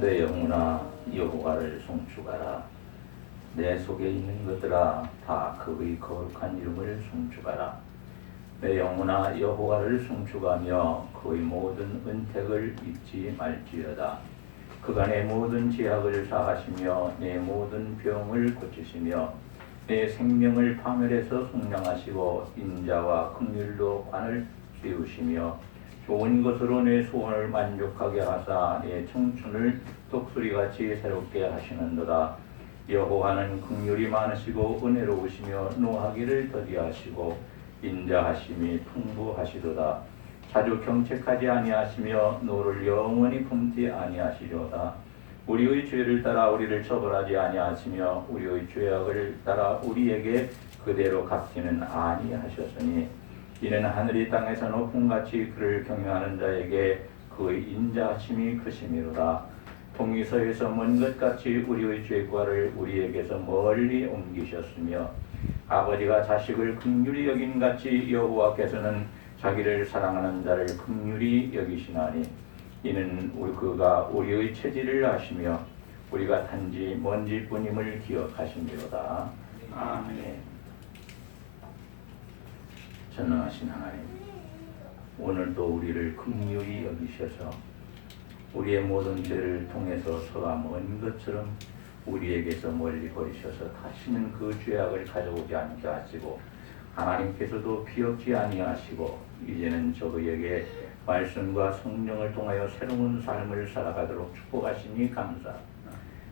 내 영혼아 여호와를 송축하라. 내 속에 있는 것들아 다 그의 거룩한 이름을 송축하라. 내 영혼아 여호와를 송축하며 그의 모든 은택을 잊지 말지어다. 그가 내 모든 죄악을 사하시며 내 모든 병을 고치시며 내 생명을 파멸해서 속량하시고 인자와 긍휼로 관을 씌우시며 좋은 것으로 내 소원을 만족하게 하사 내 청춘을 독수리같이 새롭게 하시는도다. 여호와는 긍휼이 많으시고 은혜로우시며 노하기를 더디하시고 인자하심이 풍부하시도다. 자주 경책하지 아니하시며 노를 영원히 품지 아니하시려다. 우리의 죄를 따라 우리를 처벌하지 아니하시며 우리의 죄악을 따라 우리에게 그대로 갚지는 아니하셨으니 이는 하늘이 땅에서 높음같이 그를 경외하는 자에게 그의 인자하심이 크심이로다. 동이서에서 먼 것같이 우리의 죄과를 우리에게서 멀리 옮기셨으며 아버지가 자식을 긍휼히 여긴같이 여호와께서는 자기를 사랑하는 자를 긍휼히 여기시나니 이는 그가 우리의 체질을 아시며 우리가 단지 먼지뿐임을 기억하심이로다. 아멘. 전능하신 하나님, 오늘도 우리를 긍휼히 여기셔서 우리의 모든 죄를 통해서 서가 먼 것처럼 우리에게서 멀리 버리셔서 다시는 그 죄악을 가져오지 않게 하시고 하나님께서도 기억지 아니하시고 이제는 저희에게 말씀과 성령을 통하여 새로운 삶을 살아가도록 축복하시니 감사합니다.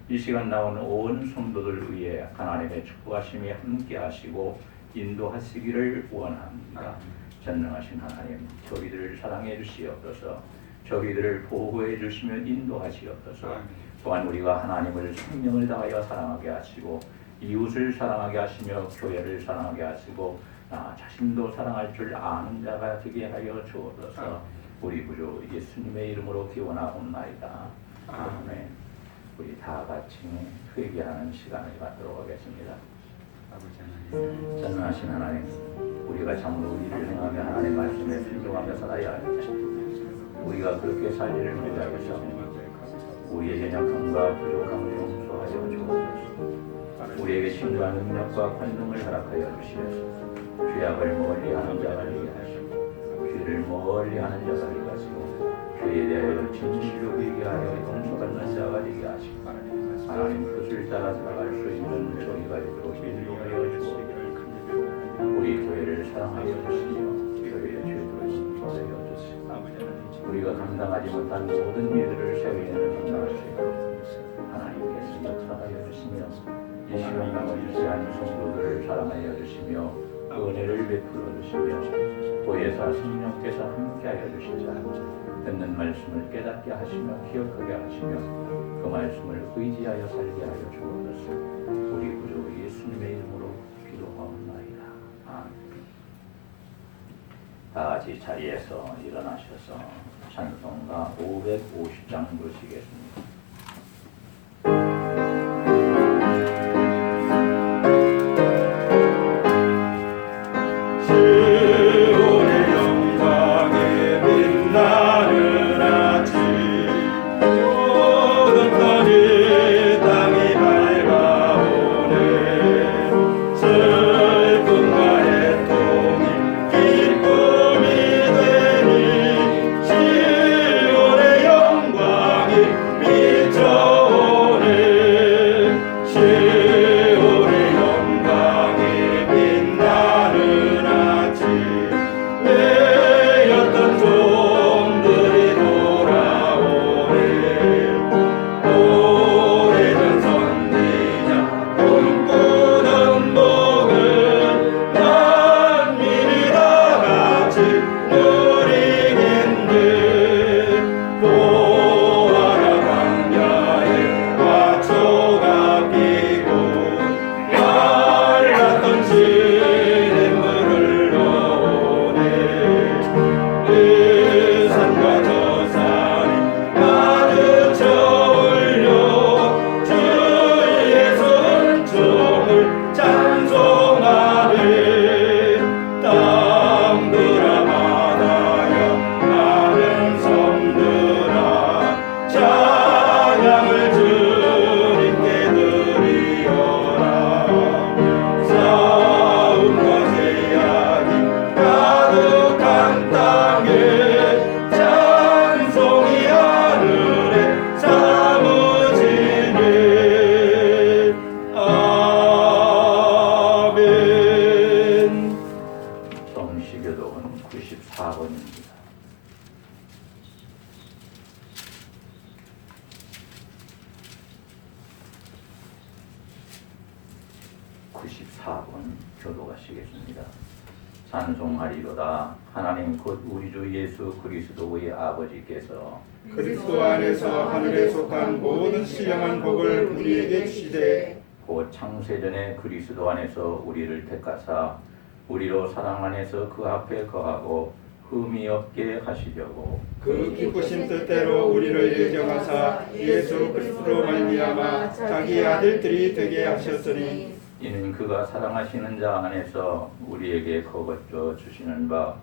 이 시간 나오는 온 성도들 위해 하나님의 축복하심이 함께 하시고 인도하시기를 원합니다. 전능하신 하나님, 저희들을 사랑해 주시옵소서. 저희들을 보호해 주시며 인도하시옵소서. 또한 우리가 하나님을 생명을 다하여 사랑하게 하시고 이웃을 사랑하게 하시며 교회를 사랑하게 하시고 나 자신도 사랑할 줄 아는 자가 되게 하여 주옵소서. 우리 구주 예수님의 이름으로 기원하옵나이다. 아멘. 우리 다 같이 회개하는 시간을 갖도록 하겠습니다. 전능하신 하나님, 우리가 참으로 의를 행하며 하나님의 말씀에 순종하며 살아야 합니다. 우리가 그렇게 살기를 원하겠사옵니다. 우리의 연약함과 부족함을 용서하여 주옵소서. 우리에게 신과 능력과 권능을 허락하여 주시옵소서. 죄악을 멀리하는 자가 되게 하시고 죄를 멀리하는 자가 되게 하시고 죄에 대하여 진실로 얘기하여 용서받는 자가 되게 하시고 하나님 뜻을 따라 살아갈 수 있는 저희가 되도록 인도하여 주옵소서. 우리 교회를 사랑하여 주시며 교회의 죄를 용서하여 주시고 우리가 감당하지 못한 모든 일들을 세위에는 감당할 수 있도록 하나님께서 역사하여 주시며 이 시간 남아주지 않은 성도들을 사랑하여 주시며 은혜를 베풀어 주시며 보혜사 성령께서 함께하여 주시자 듣는 말씀을 깨닫게 하시며 기억하게 하시며 그 말씀을 의지하여 살게 하여 주옵소서. 우리 구주 예수님의 이름으로 기도하옵나이다. 아멘. 다 같이 자리에서 일어나셔서 찬송가 550장 부르시겠습니다. 기쁨이 되니 시온의 영광이 94번 교독하시겠습니다. 찬송하리로다. 하나님 곧 우리 주 예수 그리스도의 아버지께서 그리스도 안에서 하늘에 속한 모든 신령한 복을 우리에게 주시되 곧 창세전에 그리스도 안에서 우리를 택하사 우리로 사랑 안에서 그 앞에 거하고 흠이 없게 하시려고 그 기쁘신 뜻대로 우리를 예정하사 예수 그리스도로 말미암아 자기 아들들이 되게 하셨으니 이는 그가 사랑하시는 자 안에서 우리에게 거것져 주시는 바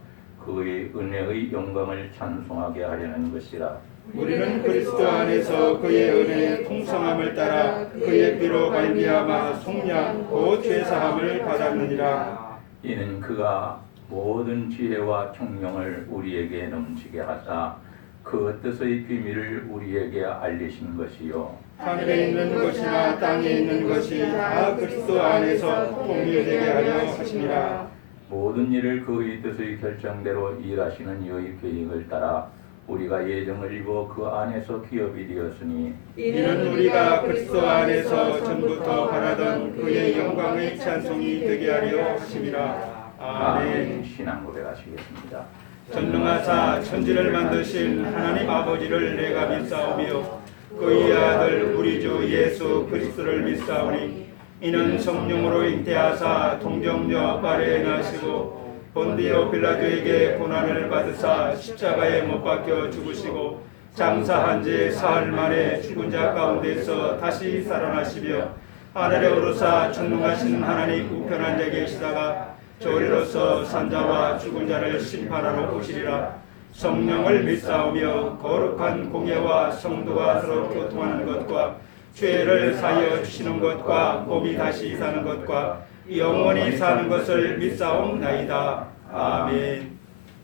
그의 은혜의 영광을 찬송하게 하려는 것이라. 우리는 그리스도 안에서 그의 은혜의 풍성함을 따라 그의 피로 말미암아 속량 곧 죄사함을 받았느니라. 이는 그가 모든 지혜와 총명을 우리에게 넘치게 하사 그 뜻의 비밀을 우리에게 알리신 것이요 하늘에 있는 것이나 땅에 있는 것이 다 그리스도 안에서 통일되게 하려 하시니라. 모든 일을 그의 뜻의 결정대로 일하시는 이의 계획을 따라 우리가 예정을 입어 그 안에서 기업이 되었으니 이는 우리가 그리스도 안에서 전부터 바라던 그의 영광의 찬송이 되게 하려 하심이라. 아멘. 신앙 고백하시겠습니다. 전능하사 천지를 만드신 하나님 아버지를 내가 믿사오며 그의 아들 우리 주 예수 그리스도를 믿사오니 이는 성령으로 잉태하사 동정녀 아래에 나시고 본디오 빌라도에게 고난을 받으사 십자가에 못 박혀 죽으시고 장사한 지 사흘 만에 죽은 자 가운데서 다시 살아나시며 하늘에 오르사 전능하신 하나님 우편한 자 계시다가 저리로서 산자와 죽은 자를 심판하러 오시리라. 성령을 믿사오며 거룩한 공예와 성도가 서로 교통하는 것과 죄를 사하여 주시는 것과 몸이 다시 사는 것과 영원히 사는 것을 믿사옵나이다. 아멘.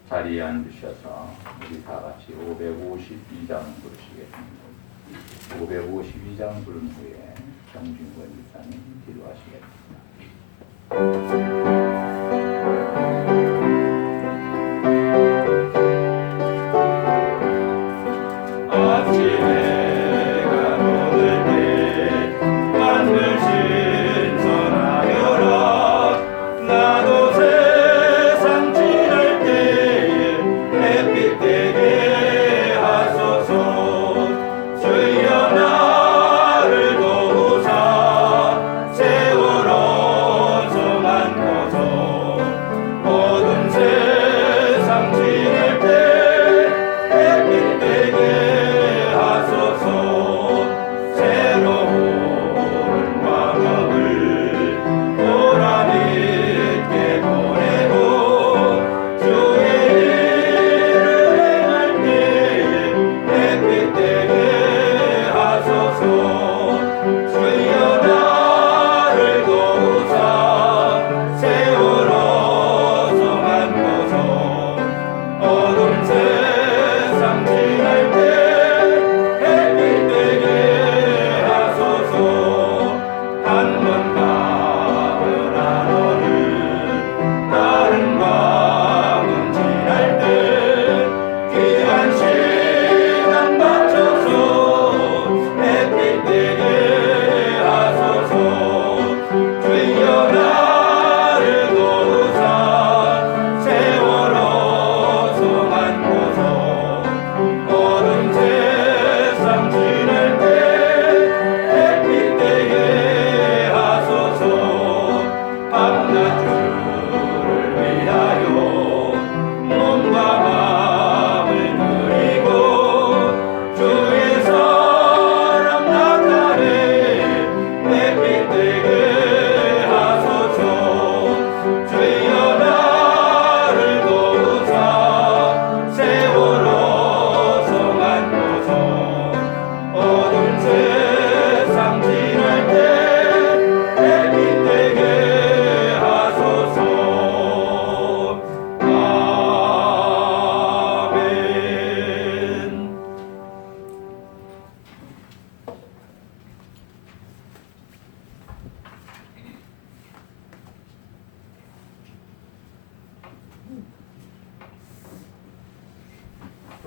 자리에 앉으셔서 우리 다 같이 552장 부르시겠습니다. 552장 부른 후에 정진권 집사님 기도하시겠습니다.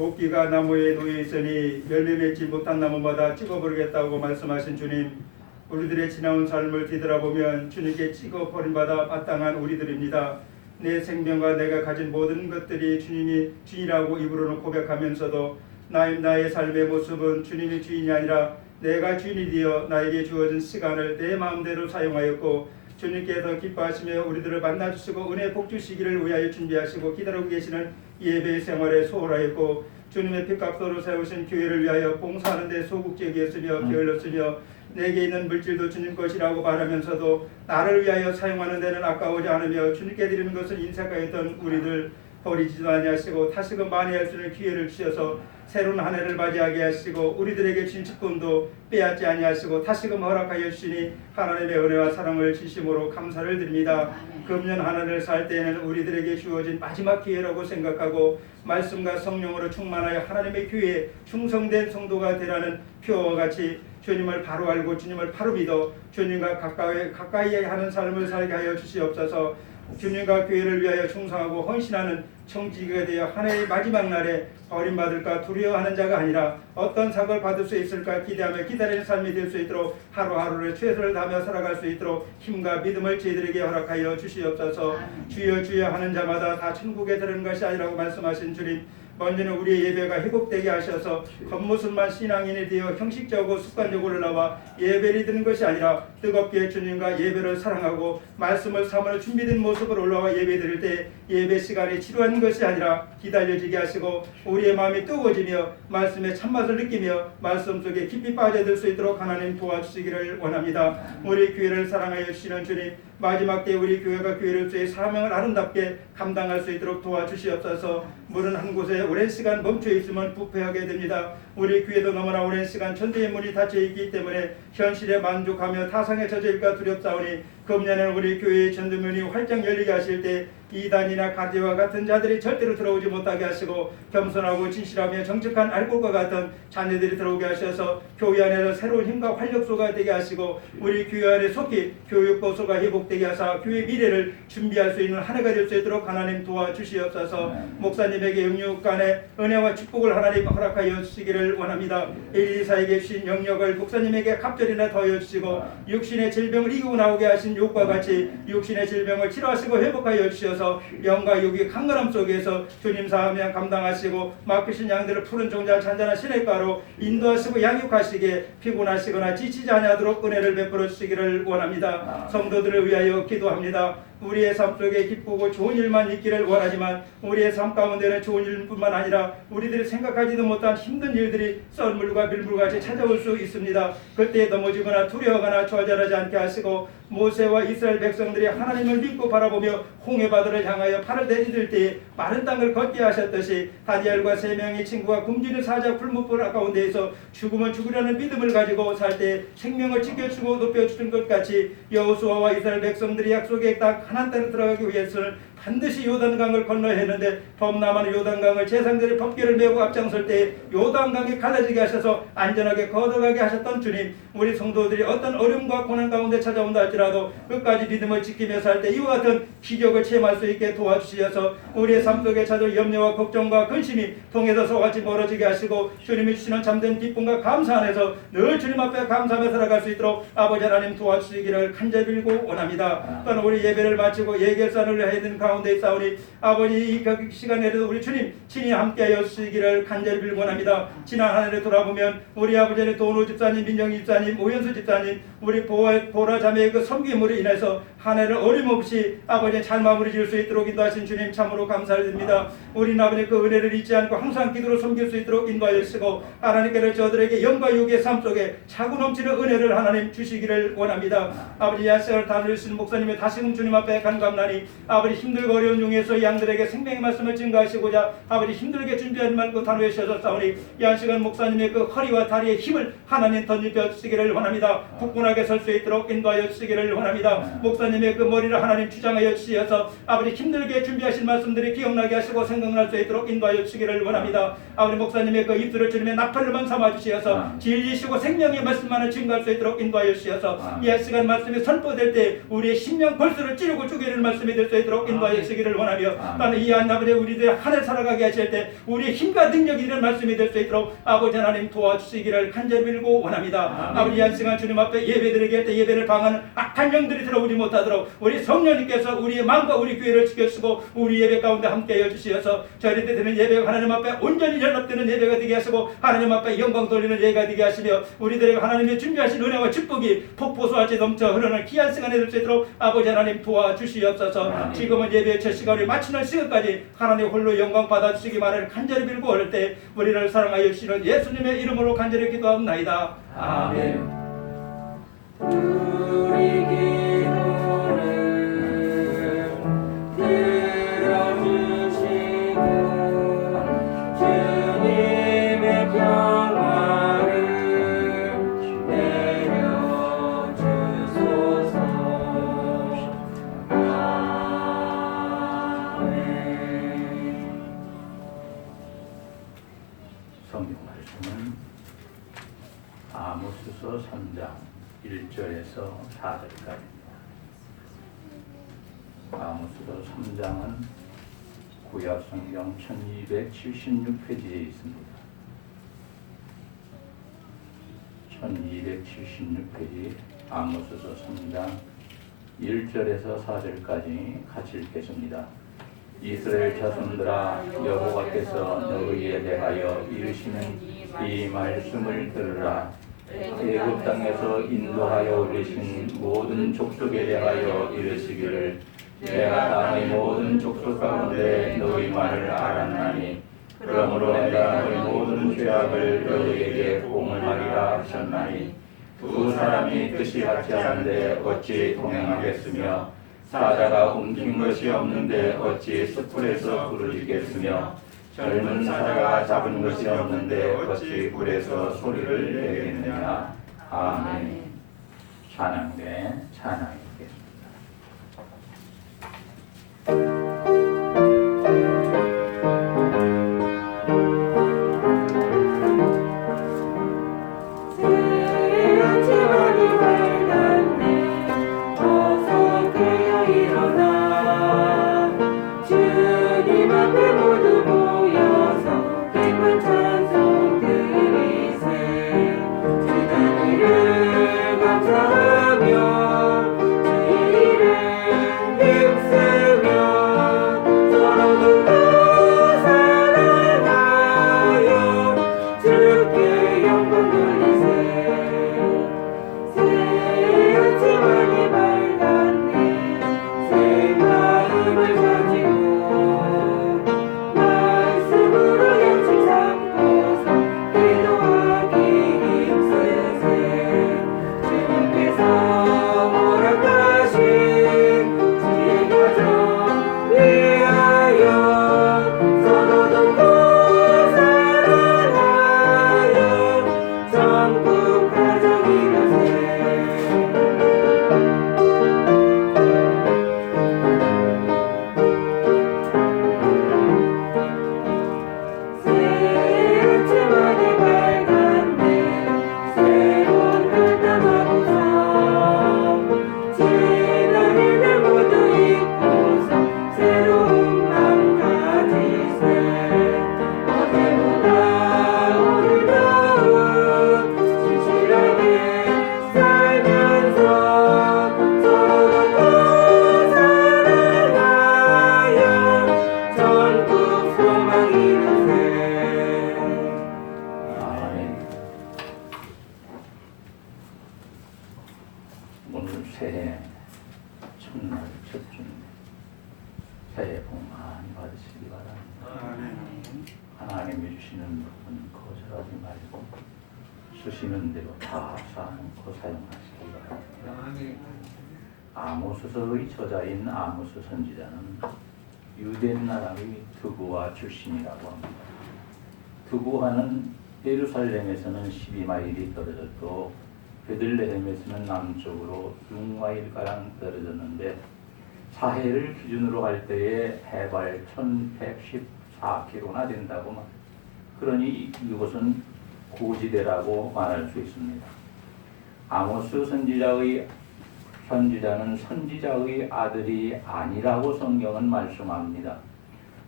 도끼가 나무에 놓여 있으니 열매 맺지 못한 나무마다 찍어버리겠다고 말씀하신 주님, 우리들의 지나온 삶을 뒤돌아보면 주님께 찍어 버림받아 마땅한 우리들입니다. 내 생명과 내가 가진 모든 것들이 주님이 주인이라고 입으로는 고백하면서도 나의 삶의 모습은 주님이 주인이 아니라 내가 주인이 되어 나에게 주어진 시간을 내 마음대로 사용하였고, 주님께서 기뻐하시며 우리들을 만나주시고 은혜 복 주시기를 위하여 준비하시고 기다리고 계시는 예배 생활에 소홀하였고, 주님의 피값으로 세우신 교회를 위하여 봉사하는 데 소극적이었으며 게을렀으며, 내게 있는 물질도 주님 것이라고 말하면서도 나를 위하여 사용하는 데는 아까워지 않으며 주님께 드리는 것은 인색하였던 우리들 버리지도 아니하시고 다시금 만회할 수 있는 기회를 주셔서 새로운 한 해를 맞이하게 하시고 우리들에게 주신 직분도 빼앗지 아니하시고 다시금 허락하여 주시니 하나님의 은혜와 사랑을 진심으로 감사를 드립니다. 금년 한 해를 살 때에는 우리들에게 주어진 마지막 기회라고 생각하고 말씀과 성령으로 충만하여 하나님의 교회에 충성된 성도가 되라는 표와 같이 주님을 바로 알고 주님을 바로 믿어 주님과 가까이 하는 삶을 살게 하여 주시옵소서. 주님과 교회를 위하여 충성하고 헌신하는 청지기가 되어 한 해의 마지막 날에 버림받을까 두려워하는 자가 아니라 어떤 상을 받을 수 있을까 기대하며 기다리는 삶이 될 수 있도록 하루하루를 최선을 다하며 살아갈 수 있도록 힘과 믿음을 저희들에게 허락하여 주시옵소서. 주여 주여 하는 자마다 다 천국에 들어가는 것이 아니라고 말씀하신 주님, 먼저는 우리의 예배가 회복되게 하셔서 겉모습만 신앙인이 되어 형식적으로 습관적으로 나와 예배를 드는 것이 아니라 뜨겁게 주님과 예배를 사랑하고 말씀을 삼을 준비된 모습으로 올라와 예배 드릴 때 예배 시간이 지루한 것이 아니라 기다려지게 하시고 우리의 마음이 뜨거워지며 말씀의 참맛을 느끼며 말씀 속에 깊이 빠져들 수 있도록 하나님 도와주시기를 원합니다. 우리 교회를 사랑하여 주시는 주님, 마지막 때 우리 교회가 교회로서의 사명을 아름답게 감당할 수 있도록 도와주시옵소서. 물은 한 곳에 오랜 시간 멈춰 있으면 부패하게 됩니다. 우리 교회도 너무나 오랜 시간 천대의 문이 닫혀 있기 때문에 현실에 만족하며 타성에 젖어일까 두렵사오니 금년에는 우리 교회의 전두문이 활짝 열리게 하실 때 이단이나 가디와 같은 자들이 절대로 들어오지 못하게 하시고 겸손하고 진실하며 정직한 알곡과 같은 자녀들이 들어오게 하셔서 교회 안에서 새로운 힘과 활력소가 되게 하시고 우리 교회 안에 속히 교육보수가 회복되게 하사 교회 미래를 준비할 수 있는 한 해가 될 수 있도록 하나님 도와주시옵소서. 목사님에게 영육간의 은혜와 축복을 하나님 허락하여 주시기를 원합니다. 엘리사에게 주신 영역을 목사님에게 갑절이나 더하여 주시고 육신의 질병을 이기고 나오게 하신 욕과 같이 육신의 질병을 치료하시고 회복하여 주셔서 영과 육이 강건함 속에서 주님 사명 감당하시고 맡기신 양들을 푸른 종자 잔잔한 시냇가로 인도하시고 양육하시게 피곤하시거나 지치지 아니하도록 은혜를 베풀어 주시기를 원합니다. 성도들을 위하여 기도합니다. 우리의 삶 속에 기쁘고 좋은 일만 있기를 원하지만 우리의 삶 가운데는 좋은 일뿐만 아니라 우리들이 생각하지도 못한 힘든 일들이 썰물과 밀물같이 찾아올 수 있습니다. 그때 넘어지거나 두려워하거나 좌절하지 않게 하시고 모세와 이스라엘 백성들이 하나님을 믿고 바라보며 홍해바다를 향하여 팔을 내디딜 때에 마른 땅을 걷게 하셨듯이 다니엘과 세 명의 친구가 굶주린 사자 풀무불 가운데에서 죽으면 죽으라는 믿음을 가지고 살 때 생명을 지켜주고 높여주는 것 같이 여호수아와 이스라엘 백성들이 약속의 땅 가나안 땅에 들어가기 위해서는 반드시 요단강을 건너야 했는데 범람하는 요단강을 제사장들이 법궤를 메고 앞장설 때 요단강이 갈라지게 하셔서 안전하게 거듭하게 하셨던 주님, 우리 성도들이 어떤 어려움과 고난 가운데 찾아온다 할지라도 끝까지 믿음을 지키며 살 때 이와 같은 기적을 체험할 수 있게 도와주셔서 우리의 삶 속에 찾아올 염려와 걱정과 근심이 통해서 같이 멀어지게 하시고 주님이 주시는 참된 기쁨과 감사 안에서 늘 주님 앞에 감사하며 살아갈 수 있도록 아버지 하나님 도와주시기를 간절히 빌고 원합니다. 또한 우리 예배를 마치고 예결산을 해야 되는 가운데 있사오니 아버지 이 시간에도 우리 주님 친히 함께하여 주시기를 간절히 빌고 원합니다. 지난 한 해를 돌아보면 우리 아버지의 도노 집사님, 민정희 집사님, 오현수 집사님, 우리 보라 자매의 그 섬김으로 인해서 한 해를 어림없이 아버지 잘 마무리 지을 수 있도록 인도하신 주님 참으로 감사를 드립니다. 우리 아버지 그 은혜를 잊지 않고 항상 기도로 섬길 수 있도록 인도하여 주시고 하나님께서 저들에게 영과 육의 삶 속에 차고 넘치는 은혜를 하나님 주시기를 원합니다. 아버지 야세를 다루시는 목사님의 다시금 주님 앞에 간감나니 아버지 힘들고 어려운 중에서 양들에게 생명의 말씀을 증거하시고자 아버지 힘들게 준비하지 말고 단호해 주셨사오니 이 한 시간 목사님의 그 허리와 다리의 힘을 하나님 던져 주시기를 원합니다. 굳건하게 설 수 있도록 인도하여 주시기를 원합니다. 목사님의 그 머리를 하나님 주장하여 주시어서 아버지 힘들게 준비하신 말씀들이 기억나게 하시고 생각날 수 있도록 인도하여 주시기를 원합니다. 아버지 목사님의 그 입술을 주님의 나팔로만 삼아 주시어서 진리시고 생명의 말씀만을 증거할 수 있도록 인도하여 주시어서 이 시간 말씀이 선포될 때 우리의 심령 벌수를 찌르고 죽이는 말씀이 될 수 있도록 인도하여 주시기를 원하며 또한 이 아버지 우리들 하늘 살아가게 하실 때 우리의 힘과 능력이 이런 말씀이 될 수 있도록 아버지 하나님 도와주시기를 간절히 빌고 원합니다. 아버지 이 시간 주님 앞에 예배드리게 할 때 예배를 방하는 악한 영들이 들어오지 못하도록 우리 성령님께서 우리의 마음과 우리 교회를 지켜주시고 우리 예배 가운데 함께하여 주시어서 저희들 드리는 예배가 하나님 앞에 온전히 연합되는 예배가 되게 하시고 하나님 앞에 영광 돌리는 예배가 되게 하시며 우리들에게 하나님의 준비하신 은혜와 축복이 폭포수같이 넘쳐 흐르는 귀한 시간이 될 수 있도록 아버지 하나님 도와주시옵소서. 지금은 예배의 첫 시간을 마치는 시간까지 하나님 홀로 영광 받아주시기만을 간절히 빌고 올 때 우리를 사랑하여 주시는 예수님의 이름으로 간절히 기도합나이다. 아멘. 우리 기도를 들어주시고 주님의 평화를 내려주소서. 아멘. 성경 말씀은 아모스서 3장 1절에서 4절까지입니다. 아모스서 3장은 구약 성경 1276페이지에 있습니다. 1276페이지 아모스서 3장 1절에서 4절까지 같이 읽겠습니다. 이스라엘 자손들아, 여호와께서 너희에 대하여 이르시는 이 말씀을 들으라. 애굽 땅에서 인도하여 오르신 모든 족속에 대하여 이르시기를 내가 땅의 모든 족속 가운데 너희 말을 알았나니 그러므로 내가 너희 모든 죄악을 너희에게 공을하리라 하셨나니 두 사람이 뜻이 같지 않은데 어찌 동행하겠으며 사자가 움킨 것이 없는데 어찌 숯불에서 부르짖겠으며 젊은 사자가 잡은 것이 없는데 어찌 굴에서 소리를 내겠느냐. 아멘. 찬양대 찬양이겠습니다. 새해 첫날 첫중 새해 복 많이 받으시기 바랍니다. 하나님이 주시는 부분 거절하지 말고 주시는 대로 다 쌓아놓고 사용하시기 바랍니다. 아모스서의 저자인 아모스 선지자는 유대 나라의 드고아 출신이라고 합니다. 드고아는 예루살렘에서는 12마일이 떨어졌고 베들레헴에서는 남쪽으로 6마일가량 떨어졌는데 사해를 기준으로 할 때에 해발 1114km나 된다고 그러니 이곳은 고지대라고 말할 수 있습니다. 아모스 선지자는 선지자의 아들이 아니라고 성경은 말씀합니다.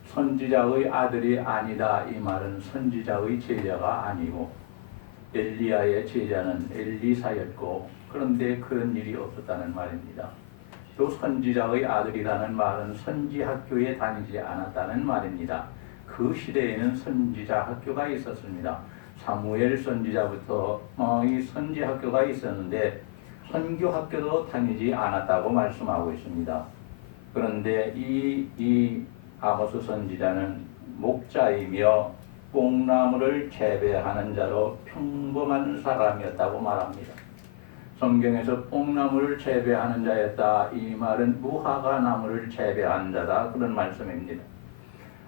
선지자의 아들이 아니다 이 말은 선지자의 제자가 아니고 엘리야의 제자는 엘리사였고 그런데 그런 일이 없었다는 말입니다. 또 선지자의 아들이라는 말은 선지학교에 다니지 않았다는 말입니다. 그 시대에는 선지자 학교가 있었습니다. 사무엘 선지자부터 이 선지학교가 있었는데 선교학교도 다니지 않았다고 말씀하고 있습니다. 그런데 이 아모스 선지자는 목자이며 뽕나무를 재배하는 자로 평범한 사람이었다고 말합니다. 성경에서 뽕나무를 재배하는 자였다 이 말은 무화과 나무를 재배한 자다 그런 말씀입니다.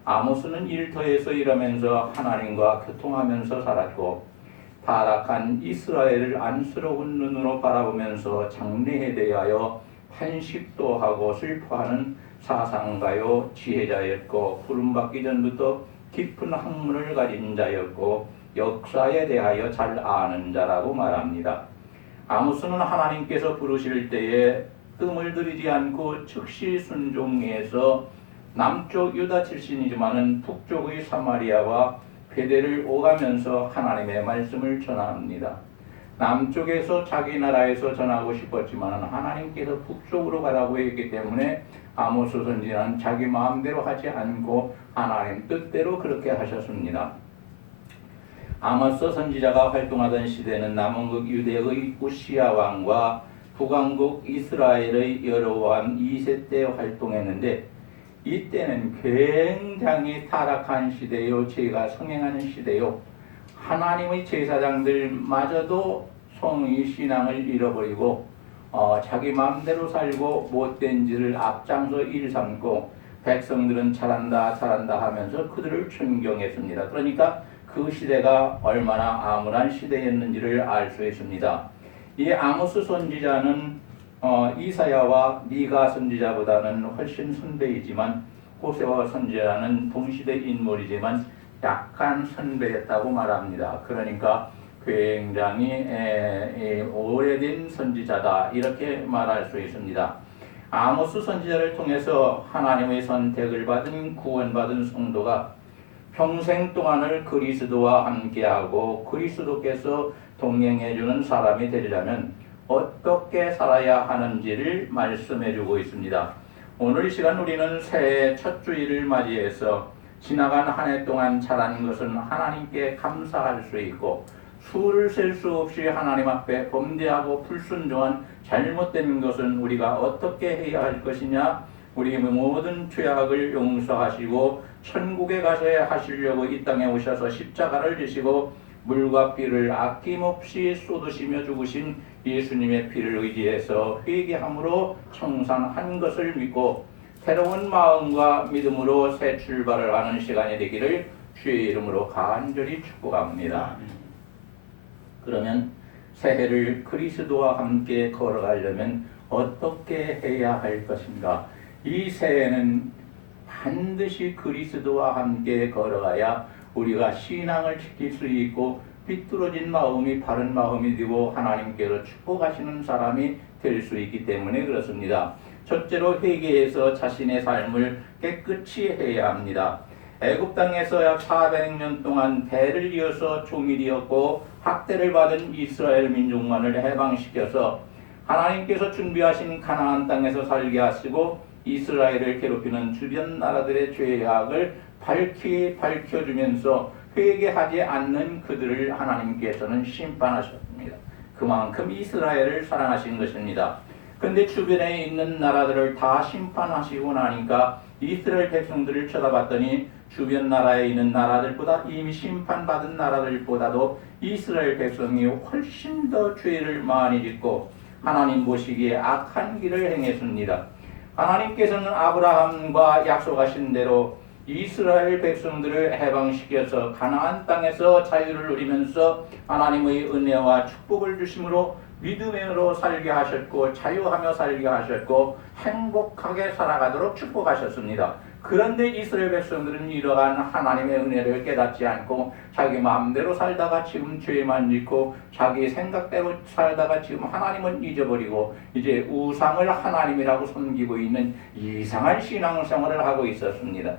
아모스는 일터에서 일하면서 하나님과 교통하면서 살았고 타락한 이스라엘을 안쓰러운 눈으로 바라보면서 장래에 대하여 탄식도 하고 슬퍼하는 사상가요 지혜자였고 부름받기 전부터 깊은 학문을 가진 자였고 역사에 대하여 잘 아는 자라고 말합니다. 아모스는 하나님께서 부르실 때에 뜸을 들이지 않고 즉시 순종해서 남쪽 유다 출신이지만은 북쪽의 사마리아와 베델을 오가면서 하나님의 말씀을 전합니다. 남쪽에서 자기 나라에서 전하고 싶었지만 하나님께서 북쪽으로 가라고 했기 때문에 아모스 선지자는 자기 마음대로 하지 않고 하나님 뜻대로 그렇게 하셨습니다. 아모스 선지자가 활동하던 시대는 남원국 유대의 우시야 왕과 북왕국 이스라엘의 여로보암 2세 때 활동했는데 이때는 굉장히 타락한 시대요, 죄가 성행하는 시대요. 하나님의 제사장들마저도 성의 신앙을 잃어버리고 자기 마음대로 살고 못된 짓을 앞장서 일삼고 백성들은 잘한다 하면서 그들을 존경했습니다. 그러니까 그 시대가 얼마나 암울한 시대였는지를 알 수 있습니다. 이 아모스 선지자는 이사야와 미가 선지자보다는 훨씬 선배이지만 호세와 선지자는 동시대 인물이지만 약한 선배였다고 말합니다. 그러니까 굉장히 오래된 선지자다 이렇게 말할 수 있습니다. 아모스 선지자를 통해서 하나님의 선택을 받은 구원받은 성도가 평생 동안을 그리스도와 함께하고 그리스도께서 동행해주는 사람이 되려면 어떻게 살아야 하는지를 말씀해주고 있습니다. 오늘 이 시간 우리는 새해 첫 주일을 맞이해서 지나간 한 해 동안 잘한 것은 하나님께 감사할 수 있고 수를 셀 수 없이 하나님 앞에 범죄하고 불순종한 잘못된 것은 우리가 어떻게 해야 할 것이냐, 우리 모든 죄악을 용서하시고 천국에 가셔야 하시려고 이 땅에 오셔서 십자가를 지시고 물과 피를 아낌없이 쏟으시며 죽으신 예수님의 피를 의지해서 회개함으로 청산한 것을 믿고 새로운 마음과 믿음으로 새 출발을 하는 시간이 되기를 주의 이름으로 간절히 축복합니다. 그러면 새해를 그리스도와 함께 걸어가려면 어떻게 해야 할 것인가? 이 새해는 반드시 그리스도와 함께 걸어가야 우리가 신앙을 지킬 수 있고 비뚤어진 마음이 바른 마음이 되고 하나님께로 축복하시는 사람이 될 수 있기 때문에 그렇습니다. 첫째로 회개해서 자신의 삶을 깨끗이 해야 합니다. 애굽 땅에서 약 400년 동안 배를 이어서 종이 되었고 학대를 받은 이스라엘 민족만을 해방시켜서 하나님께서 준비하신 가나안 땅에서 살게 하시고 이스라엘을 괴롭히는 주변 나라들의 죄악을 밝혀주면서 회개하지 않는 그들을 하나님께서는 심판하셨습니다. 그만큼 이스라엘을 사랑하신 것입니다. 그런데 주변에 있는 나라들을 다 심판하시고 나니까 이스라엘 백성들을 쳐다봤더니 주변 나라에 있는 나라들보다 이미 심판받은 나라들보다도 이스라엘 백성이 훨씬 더 죄를 많이 짓고 하나님 보시기에 악한 길을 행했습니다. 하나님께서는 아브라함과 약속하신 대로 이스라엘 백성들을 해방시켜서 가나안 땅에서 자유를 누리면서 하나님의 은혜와 축복을 주심으로 믿음으로 살게 하셨고 자유하며 살게 하셨고 행복하게 살아가도록 축복하셨습니다. 그런데 이스라엘 백성들은 이러한 하나님의 은혜를 깨닫지 않고 자기 마음대로 살다가 지금 죄만 짓고 자기 생각대로 살다가 지금 하나님은 잊어버리고 이제 우상을 하나님이라고 섬기고 있는 이상한 신앙생활을 하고 있었습니다.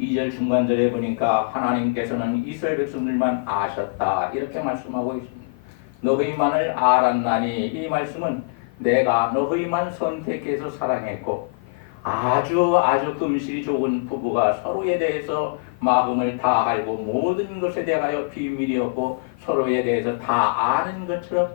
2절 중간절에 보니까 하나님께서는 이스라엘 백성들만 아셨다 이렇게 말씀하고 있습니다. 너희만을 알았나니, 이 말씀은 내가 너희만 선택해서 사랑했고 아주 금실이 좋은 부부가 서로에 대해서 마음을 다 알고 모든 것에 대하여 비밀이었고 서로에 대해서 다 아는 것처럼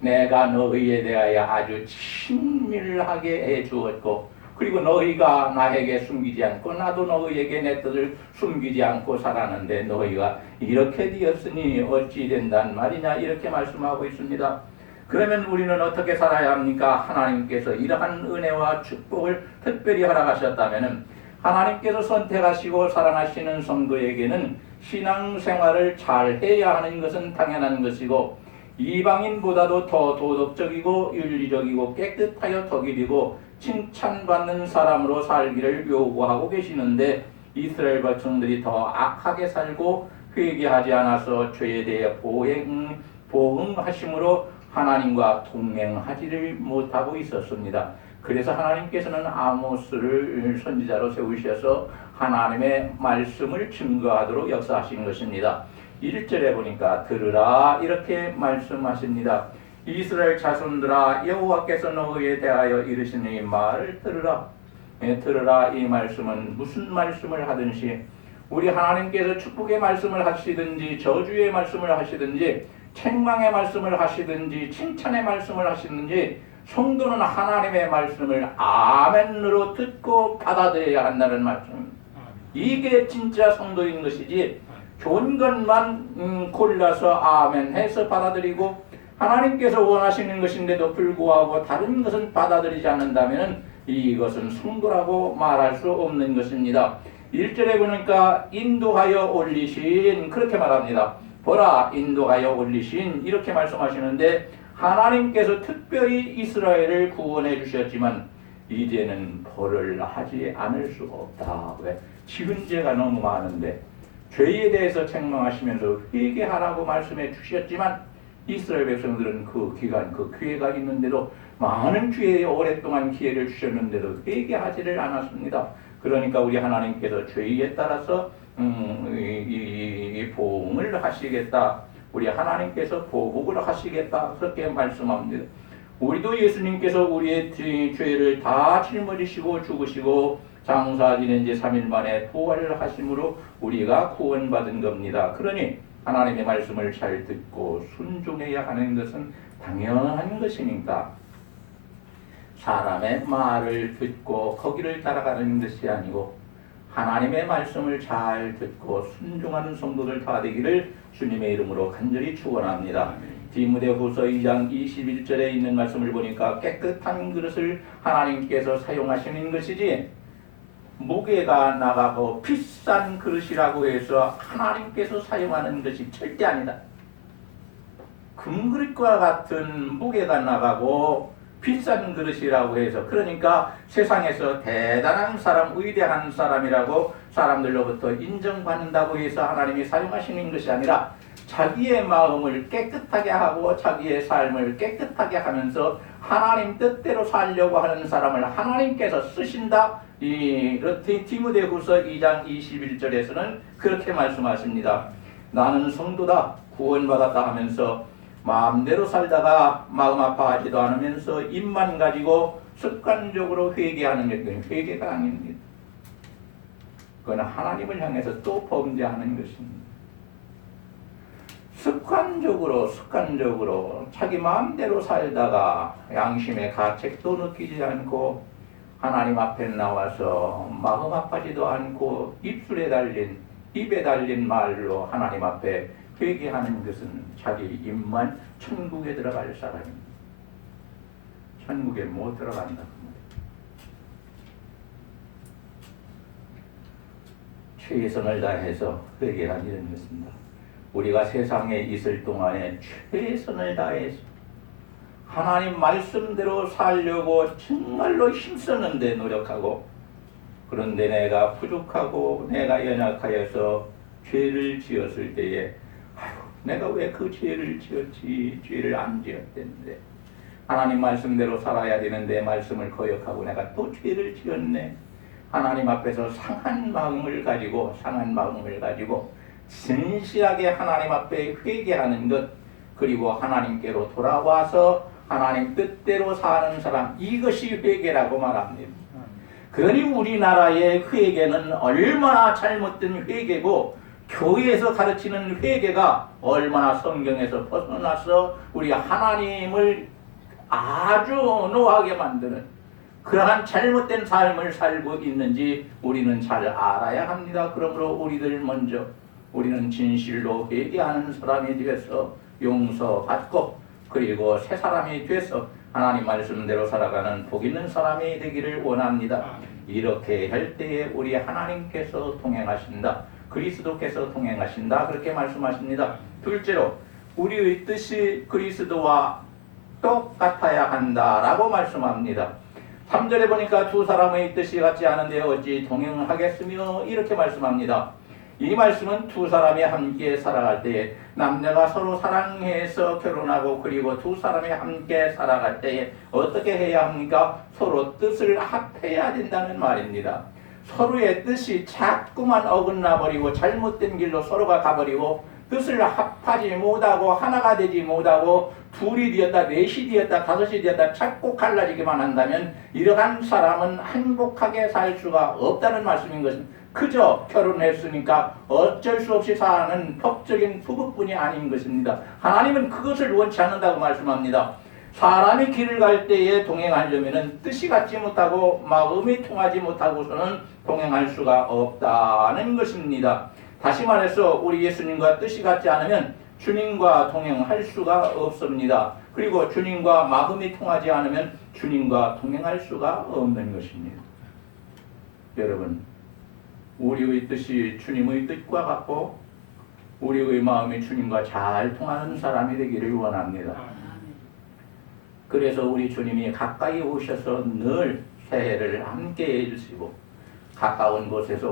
내가 너희에 대하여 아주 친밀하게 해주었고, 그리고 너희가 나에게 숨기지 않고 나도 너희에게 내 뜻을 숨기지 않고 살았는데 너희가 이렇게 되었으니 어찌 된단 말이냐 이렇게 말씀하고 있습니다. 그러면 우리는 어떻게 살아야 합니까? 하나님께서 이러한 은혜와 축복을 특별히 허락하셨다면 하나님께서 선택하시고 사랑하시는 성도에게는 신앙생활을 잘 해야 하는 것은 당연한 것이고, 이방인보다도 더 도덕적이고 윤리적이고 깨끗하여 덕이 되고 칭찬받는 사람으로 살기를 요구하고 계시는데, 이스라엘 백성들이 더 악하게 살고 회개하지 않아서 죄에 대해 보응하심으로 하나님과 동행하지를 못하고 있었습니다. 그래서 하나님께서는 아모스를 선지자로 세우셔서 하나님의 말씀을 증거하도록 역사하신 것입니다. 1절에 보니까 들으라 이렇게 말씀하십니다. 이스라엘 자손들아, 여호와께서 너희에 대하여 이르시는 이 말을 들으라. 들으라, 이 말씀은 무슨 말씀을 하든지, 우리 하나님께서 축복의 말씀을 하시든지 저주의 말씀을 하시든지 책망의 말씀을 하시든지 칭찬의 말씀을 하시든지 성도는 하나님의 말씀을 아멘으로 듣고 받아들여야 한다는 말씀입니다. 이게 진짜 성도인 것이지, 좋은 것만 골라서 아멘 해서 받아들이고 하나님께서 원하시는 것인데도 불구하고 다른 것은 받아들이지 않는다면 이것은 성도라고 말할 수 없는 것입니다. 1절에 보니까 인도하여 올리신 그렇게 말합니다. 보라, 인도하여 올리신 이렇게 말씀하시는데, 하나님께서 특별히 이스라엘을 구원해 주셨지만 이제는 벌을 하지 않을 수 없다. 왜? 지은 죄가 너무 많은데 죄에 대해서 책망하시면서 회개하라고 말씀해 주셨지만 이스라엘 백성들은 그 기간, 그 기회가 있는데도, 많은 기회에 오랫동안 기회를 주셨는데도 회개하지를 않았습니다. 그러니까 우리 하나님께서 죄에 따라서 이 보응을 하시겠다, 우리 하나님께서 보복을 하시겠다 그렇게 말씀합니다. 우리도 예수님께서 우리의 죄를 다 짊어지시고 죽으시고 장사 지낸 지 3일 만에 부활을 하심으로 우리가 구원받은 겁니다. 그러니 하나님의 말씀을 잘 듣고 순종해야 하는 것은 당연한 것이니까 사람의 말을 듣고 거기를 따라가는 것이 아니고 하나님의 말씀을 잘 듣고 순종하는 성도들 다 되기를 주님의 이름으로 간절히 축원합니다. 디모데후서 2장 21절에 있는 말씀을 보니까 깨끗한 그릇을 하나님께서 사용하시는 것이지 무게가 나가고 비싼 그릇이라고 해서 하나님께서 사용하는 것이 절대 아니다. 금그릇과 같은 무게가 나가고 비싼 그릇이라고 해서, 그러니까 세상에서 대단한 사람, 위대한 사람이라고 사람들로부터 인정받는다고 해서 하나님이 사용하시는 것이 아니라 자기의 마음을 깨끗하게 하고 자기의 삶을 깨끗하게 하면서 하나님 뜻대로 살려고 하는 사람을 하나님께서 쓰신다. 이 디모데후서 2장 21절에서는 그렇게 말씀하십니다. 나는 성도다, 구원받았다 하면서 마음대로 살다가 마음 아파하지도 않으면서 입만 가지고 습관적으로 회개하는 것은 회개가 아닙니다. 그건 하나님을 향해서 또 범죄하는 것입니다. 습관적으로 자기 마음대로 살다가 양심의 가책도 느끼지 않고 하나님 앞에 나와서 마음 아파지도 않고 입에 달린 말로 하나님 앞에 회개하는 것은 자기 입만 천국에 들어갈 사람입니다. 천국에 못 들어간다. 최선을 다해서 회개한 이런 것입니다. 우리가 세상에 있을 동안에 최선을 다해서 하나님 말씀대로 살려고 정말로 힘썼는데 노력하고, 그런데 내가 부족하고 내가 연약하여서 죄를 지었을 때에 아유, 내가 왜 그 죄를 지었지? 죄를 안 지었는데 하나님 말씀대로 살아야 되는데 말씀을 거역하고 내가 또 죄를 지었네. 하나님 앞에서 상한 마음을 가지고 진실하게 하나님 앞에 회개하는 것, 그리고 하나님께로 돌아와서 하나님 뜻대로 사는 사람, 이것이 회개라고 말합니다. 그러니 우리나라의 회개는 얼마나 잘못된 회개고 교회에서 가르치는 회개가 얼마나 성경에서 벗어나서 우리 하나님을 아주 노하게 만드는 그러한 잘못된 삶을 살고 있는지 우리는 잘 알아야 합니다. 그러므로 우리는 진실로 회개하는 사람이 되어서 용서받고 그리고 새 사람이 되어서 하나님 말씀대로 살아가는 복 있는 사람이 되기를 원합니다. 이렇게 할 때에 우리 하나님께서 동행하신다. 그리스도께서 동행하신다. 그렇게 말씀하십니다. 둘째로 우리의 뜻이 그리스도와 똑같아야 한다라고 말씀합니다. 3절에 보니까 두 사람의 뜻이 같지 않은데 어찌 동행하겠으며 이렇게 말씀합니다. 이 말씀은 두 사람이 함께 살아갈 때에 남녀가 서로 사랑해서 결혼하고 그리고 두 사람이 함께 살아갈 때에 어떻게 해야 합니까? 서로 뜻을 합해야 된다는 말입니다. 서로의 뜻이 자꾸만 어긋나 버리고 잘못된 길로 서로가 가버리고 뜻을 합하지 못하고 하나가 되지 못하고 둘이 되었다 넷이 되었다 다섯이 되었다 자꾸 갈라지기만 한다면 이러한 사람은 행복하게 살 수가 없다는 말씀인 것입니다. 그저 결혼했으니까 어쩔 수 없이 사는 법적인 부부뿐이 아닌 것입니다. 하나님은 그것을 원치 않는다고 말씀합니다. 사람이 길을 갈 때에 동행하려면 뜻이 같지 못하고 마음이 통하지 못하고서는 동행할 수가 없다는 것입니다. 다시 말해서 우리 예수님과 뜻이 같지 않으면 주님과 동행할 수가 없습니다. 그리고 주님과 마음이 통하지 않으면 주님과 동행할 수가 없는 것입니다. 여러분, 우리의 뜻이 주님의 뜻과 같고 우리의 마음이 주님과 잘 통하는 사람이 되기를 원합니다. 그래서 우리 주님이 가까이 오셔서 늘 새해를 함께 해주시고 가까운 곳에서